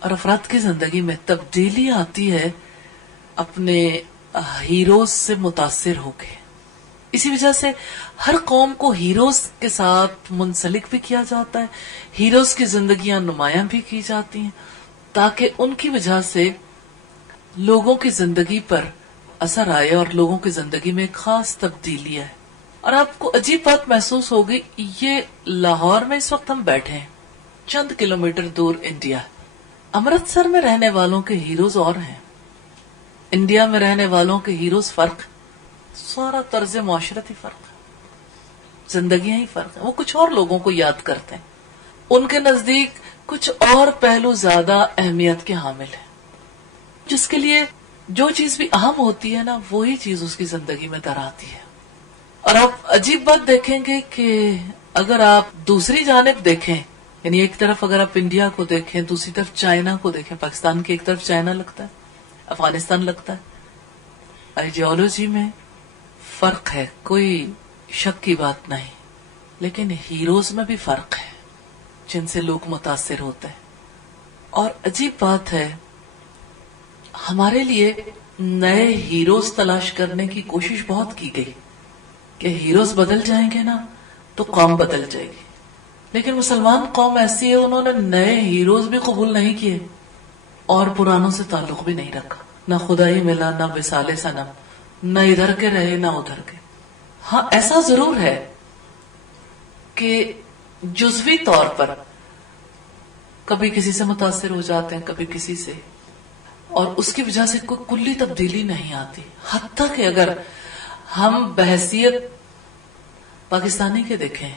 اور افراد کی زندگی میں تبدیلی آتی ہے اپنے ہیروز سے متاثر ہو کے. اسی وجہ سے ہر قوم کو ہیروز کے ساتھ منسلک بھی کیا جاتا ہے، ہیروز کی زندگیاں نمایاں بھی کی جاتی ہیں تاکہ ان کی وجہ سے لوگوں کی زندگی پر اثر آئے اور لوگوں کی زندگی میں ایک خاص تبدیلی آئے. اور آپ کو عجیب بات محسوس ہوگی، یہ لاہور میں اس وقت ہم بیٹھے ہیں، چند کلومیٹر دور انڈیا. امرتسر میں رہنے والوں کے ہیروز اور ہیں، انڈیا میں رہنے والوں کے ہیروز فرق، سارا طرز معاشرتی فرق، زندگیاں ہی فرق ہیں. وہ کچھ اور لوگوں کو یاد کرتے ہیں، ان کے نزدیک کچھ اور پہلو زیادہ اہمیت کے حامل ہیں، جس کے لیے جو چیز بھی اہم ہوتی ہے نا وہی چیز اس کی زندگی میں در آتی ہے. اور آپ عجیب بات دیکھیں گے کہ اگر آپ دوسری جانب دیکھیں، یعنی ایک طرف اگر آپ انڈیا کو دیکھیں، دوسری طرف چائنا کو دیکھیں، پاکستان کی ایک طرف چائنا لگتا ہے، افغانستان لگتا ہے، آئیڈیالوجی میں فرق ہے، کوئی شک کی بات نہیں، لیکن ہیروز میں بھی فرق ہے جن سے لوگ متاثر ہوتے ہیں. اور عجیب بات ہے، ہمارے لیے نئے ہیروز تلاش کرنے کی کوشش بہت کی گئی کہ ہیروز بدل جائیں گے نا تو قوم بدل جائے گی، لیکن مسلمان قوم ایسی ہے انہوں نے نئے ہیروز بھی قبول نہیں کیے اور پرانوں سے تعلق بھی نہیں رکھا، نہ خدائی ملا، نہ وصال صنم، نہ ادھر کے رہے نہ ادھر کے. ہاں ایسا ضرور ہے کہ جزوی طور پر کبھی کسی سے متاثر ہو جاتے ہیں، کبھی کسی سے، اور اس کی وجہ سے کوئی کلی تبدیلی نہیں آتی. حتیٰ کہ اگر ہم بحیثیت پاکستانی کے دیکھیں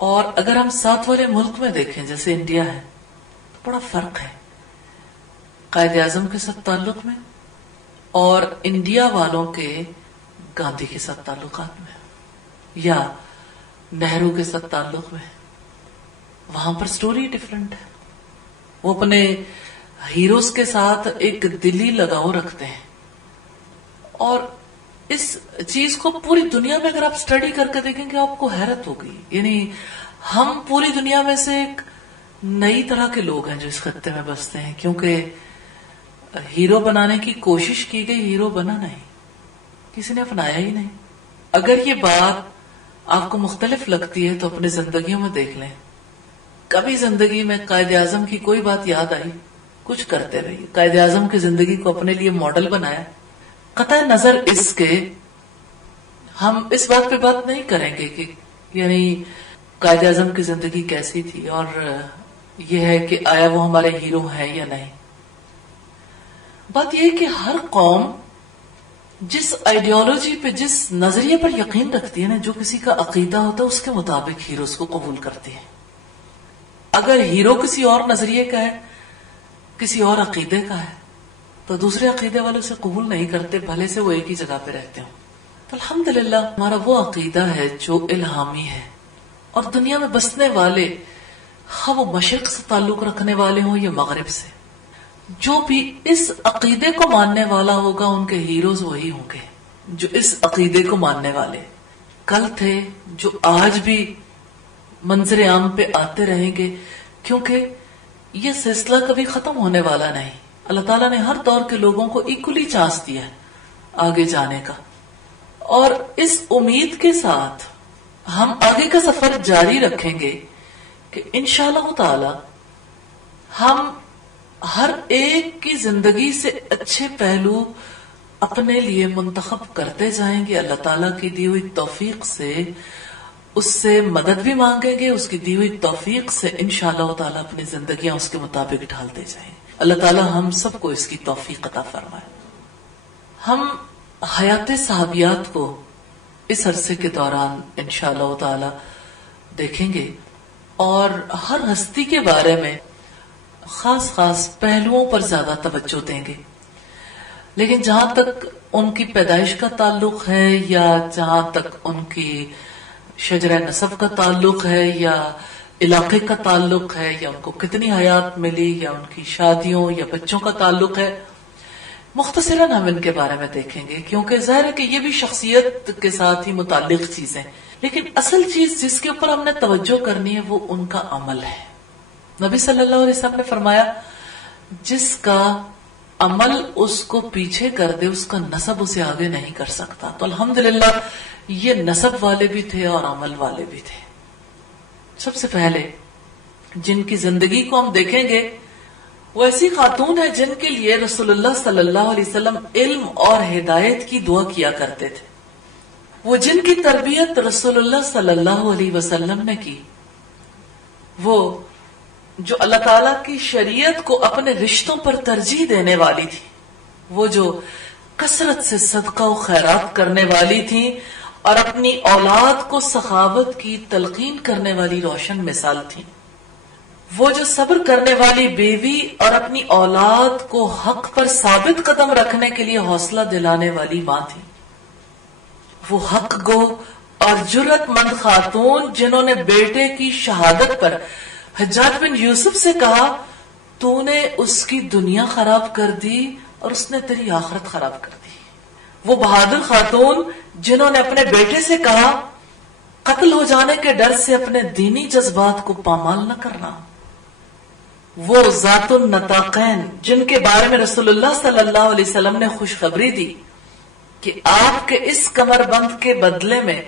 اور اگر ہم ساتھ والے ملک میں دیکھیں جیسے انڈیا ہے تو بڑا فرق ہے قائد اعظم کے ساتھ تعلق میں اور انڈیا والوں کے گاندھی کے ساتھ تعلقات میں یا نہرو کے ساتھ تعلق میں. وہاں پر سٹوری ڈیفرنٹ ہے، وہ اپنے ہیروز کے ساتھ ایک دلی لگاؤ رکھتے ہیں. اور اس چیز کو پوری دنیا میں اگر آپ سٹڈی کر کے دیکھیں گے آپ کو حیرت ہوگی. یعنی ہم پوری دنیا میں سے ایک نئی طرح کے لوگ ہیں جو اس خطے میں بستے ہیں، کیونکہ ہیرو بنانے کی کوشش کی گئی، ہیرو بنا نہیں، کسی نے اپنایا ہی نہیں. اگر یہ بات آپ کو مختلف لگتی ہے تو اپنی زندگیوں میں دیکھ لیں، کبھی زندگی میں قائد اعظم کی کوئی بات یاد آئی، کچھ کرتے رہیے. قائد اعظم کی زندگی کو اپنے لیے ماڈل بنایا. قطع نظر اس کے ہم اس بات پہ بات نہیں کریں گے کہ یعنی قائد اعظم کی زندگی کیسی تھی اور یہ ہے کہ آیا وہ ہمارے ہیرو ہیں یا نہیں. بات یہ ہے کہ ہر قوم جس آئیڈیالوجی پہ، جس نظریے پر یقین رکھتی ہے نا، جو کسی کا عقیدہ ہوتا ہے اس کے مطابق ہیروز کو قبول کرتی ہے. اگر ہیرو کسی اور نظریے کا ہے، کسی اور عقیدے کا ہے، تو دوسرے عقیدے والے اسے قبول نہیں کرتے، بھلے سے وہ ایک ہی جگہ پہ رہتے ہوں. تو الحمدللہ ہمارا وہ عقیدہ ہے جو الہامی ہے، اور دنیا میں بسنے والے خواہ وہ مشرق سے تعلق رکھنے والے ہوں یا مغرب سے، جو بھی اس عقیدے کو ماننے والا ہوگا ان کے ہیروز وہی ہوں گے جو اس عقیدے کو ماننے والے کل تھے، جو آج بھی منظر عام پہ آتے رہیں گے، کیونکہ یہ سلسلہ کبھی ختم ہونے والا نہیں. اللہ تعالیٰ نے ہر دور کے لوگوں کو ایکولی چانس دیا ہے آگے جانے کا، اور اس امید کے ساتھ ہم آگے کا سفر جاری رکھیں گے کہ انشاءاللہ تعالی ہم ہر ایک کی زندگی سے اچھے پہلو اپنے لیے منتخب کرتے جائیں گے. اللہ تعالیٰ کی دی ہوئی توفیق سے اس سے مدد بھی مانگیں گے، اس کی دی ہوئی توفیق سے انشاءاللہ تعالی اپنی زندگیاں اس کے مطابق ڈھالتے جائیں. اللہ تعالی ہم سب کو اس کی توفیق عطا فرمائے. ہم حیات صحابیات کو اس عرصے کے دوران انشاءاللہ تعالی دیکھیں گے اور ہر ہستی کے بارے میں خاص خاص پہلوؤں پر زیادہ توجہ دیں گے. لیکن جہاں تک ان کی پیدائش کا تعلق ہے یا جہاں تک ان کی شجرہ نسب کا تعلق ہے یا علاقے کا تعلق ہے یا ان کو کتنی حیات ملی یا ان کی شادیوں یا بچوں کا تعلق ہے، مختصراً ہم ان کے بارے میں دیکھیں گے، کیونکہ ظاہر ہے کہ یہ بھی شخصیت کے ساتھ ہی متعلق چیزیں، لیکن اصل چیز جس کے اوپر ہم نے توجہ کرنی ہے وہ ان کا عمل ہے. نبی صلی اللہ علیہ وسلم نے فرمایا جس کا عمل اس کو پیچھے کر دے اس کا نسب اسے آگے نہیں کر سکتا. تو الحمدللہ یہ نسب والے بھی تھے اور عمل والے بھی تھے. سب سے پہلے جن کی زندگی کو ہم دیکھیں گے وہ ایسی خاتون ہے جن کے لیے رسول اللہ صلی اللہ علیہ وسلم علم اور ہدایت کی دعا کیا کرتے تھے. وہ جن کی تربیت رسول اللہ صلی اللہ علیہ وسلم نے کی، وہ جو اللہ تعالی کی شریعت کو اپنے رشتوں پر ترجیح دینے والی تھی، وہ جو کثرت سے صدقہ و خیرات کرنے والی تھی اور اپنی اولاد کو سخاوت کی تلقین کرنے والی روشن مثال تھی. وہ جو صبر کرنے والی بیوی اور اپنی اولاد کو حق پر ثابت قدم رکھنے کے لیے حوصلہ دلانے والی ماں تھی. وہ حق گو اور جرأت مند خاتون جنہوں نے بیٹے کی شہادت پر حجاج بن یوسف سے کہا تو نے اس کی دنیا خراب کر دی اور اس نے تیری آخرت خراب کر دی. وہ بہادر خاتون جنہوں نے اپنے بیٹے سے کہا قتل ہو جانے کے ڈر سے اپنے دینی جذبات کو پامال نہ کرنا. وہ ذات النطاقین جن کے بارے میں رسول اللہ صلی اللہ علیہ وسلم نے خوشخبری دی کہ آپ کے اس کمر بند کے بدلے میں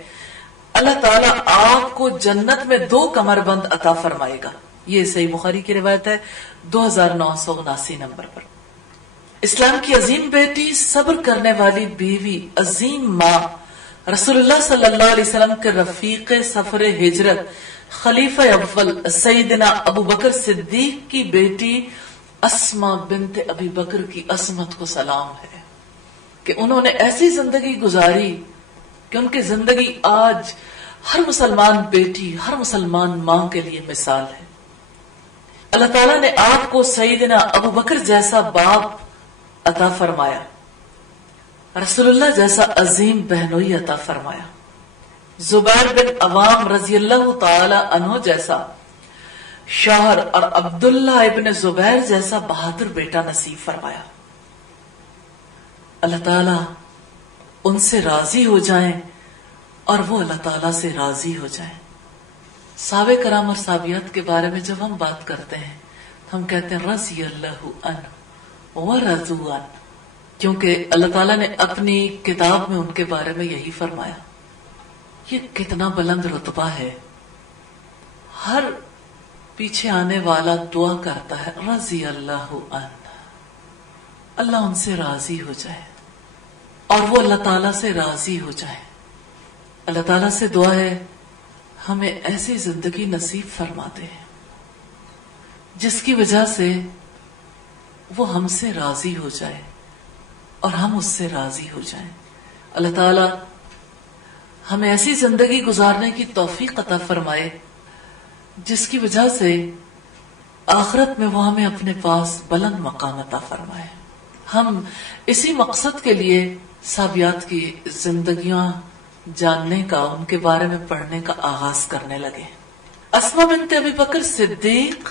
اللہ تعالیٰ آپ کو جنت میں 2 کمر بند عطا فرمائے گا. یہ صحیح بخاری کی روایت ہے 2979 نمبر پر. اسلام کی عظیم بیٹی، صبر کرنے والی بیوی، عظیم ماں، رسول اللہ صلی اللہ علیہ وسلم کے رفیق سفر ہجرت، خلیفہ اول سیدنا ابو بکر صدیق کی بیٹی اسما بنت ابی بکر کی عصمت کو سلام ہے کہ انہوں نے ایسی زندگی گزاری کہ ان کی زندگی آج ہر مسلمان بیٹی، ہر مسلمان ماں کے لیے مثال ہے. اللہ تعالیٰ نے آپ کو سیدنا ابو بکر جیسا باپ عطا فرمایا، رسول اللہ جیسا عظیم بہنوئی عطا فرمایا، زبیر بن عوام رضی اللہ تعالی عنہ جیسا شوہر اور عبداللہ ابن زبیر جیسا بہادر بیٹا نصیب فرمایا. اللہ تعالیٰ ان سے راضی ہو جائیں اور وہ اللہ تعالیٰ سے راضی ہو جائیں. صحابہ کرام اور صحابیات کے بارے میں جب ہم بات کرتے ہیں تو ہم کہتے ہیں رضی اللہ عنہ ورضوا عنہ، کیونکہ اللہ تعالیٰ نے اپنی کتاب میں ان کے بارے میں یہی فرمایا. یہ کتنا بلند رتبہ ہے. ہر پیچھے آنے والا دعا کرتا ہے رضی اللہ عنہ، اللہ ان سے راضی ہو جائے اور وہ اللہ تعالیٰ سے راضی ہو جائے. اللہ تعالیٰ سے دعا ہے ہمیں ایسی زندگی نصیب فرما دے جس کی وجہ سے وہ ہم سے راضی ہو جائے اور ہم اس سے راضی ہو جائیں. اللہ تعالیٰ ہمیں ایسی زندگی گزارنے کی توفیق عطا فرمائے جس کی وجہ سے آخرت میں وہ ہمیں اپنے پاس بلند مقام عطا فرمائے. ہم اسی مقصد کے لیے صحابیات کی زندگیاں جاننے کا، ان کے بارے میں پڑھنے کا آغاز کرنے لگے. اسما بنت ابی بکر صدیق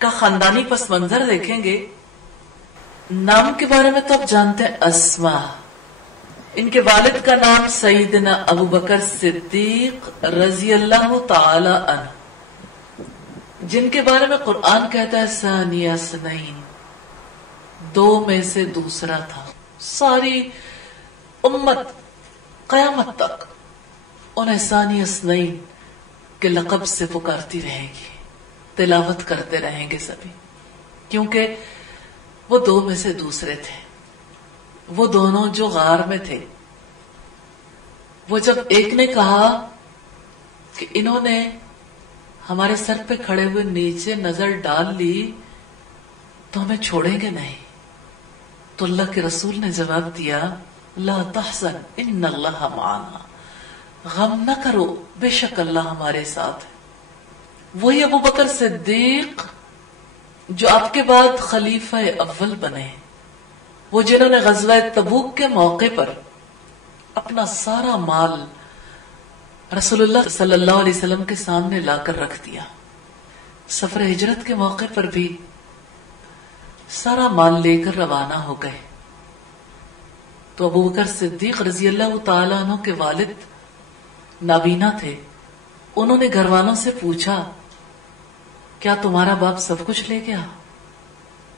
کا خاندانی پس منظر دیکھیں گے. نام کے بارے میں تو آپ جانتے ہیں اسما. ان کے والد کا نام سیدنا ابو بکر صدیق رضی اللہ تعالی عنہ، جن کے بارے میں قرآن کہتا ہے ثانی اثنین، 2 میں سے دوسرا تھا. ساری امت قیامت تک انہیں ثانی اثنین کے لقب سے پکارتی رہے گی، تلاوت کرتے رہیں گے سبھی، کیونکہ وہ 2 میں سے دوسرے تھے. وہ دونوں جو غار میں تھے، وہ جب ایک نے کہا کہ انہوں نے ہمارے سر پہ کھڑے ہوئے نیچے نظر ڈال لی تو ہمیں چھوڑیں گے نہیں، تو اللہ کے رسول نے جواب دیا لا تحزن ان اللہ معنا، غم نہ کرو بے شک اللہ ہمارے ساتھ ہے. وہی ابو بکر صدیق جو آپ کے بعد خلیفہ اول بنے، وہ جنہوں نے غزوہ تبوک کے موقع پر اپنا سارا مال رسول اللہ صلی اللہ علیہ وسلم کے سامنے لا کر رکھ دیا. سفر ہجرت کے موقع پر بھی سارا مال لے کر روانہ ہو گئے. تو ابو بکر صدیق رضی اللہ تعالیٰ عنہ کے والد نابینا تھے. انہوں نے گھر والوں سے پوچھا کیا تمہارا باپ سب کچھ لے گیا؟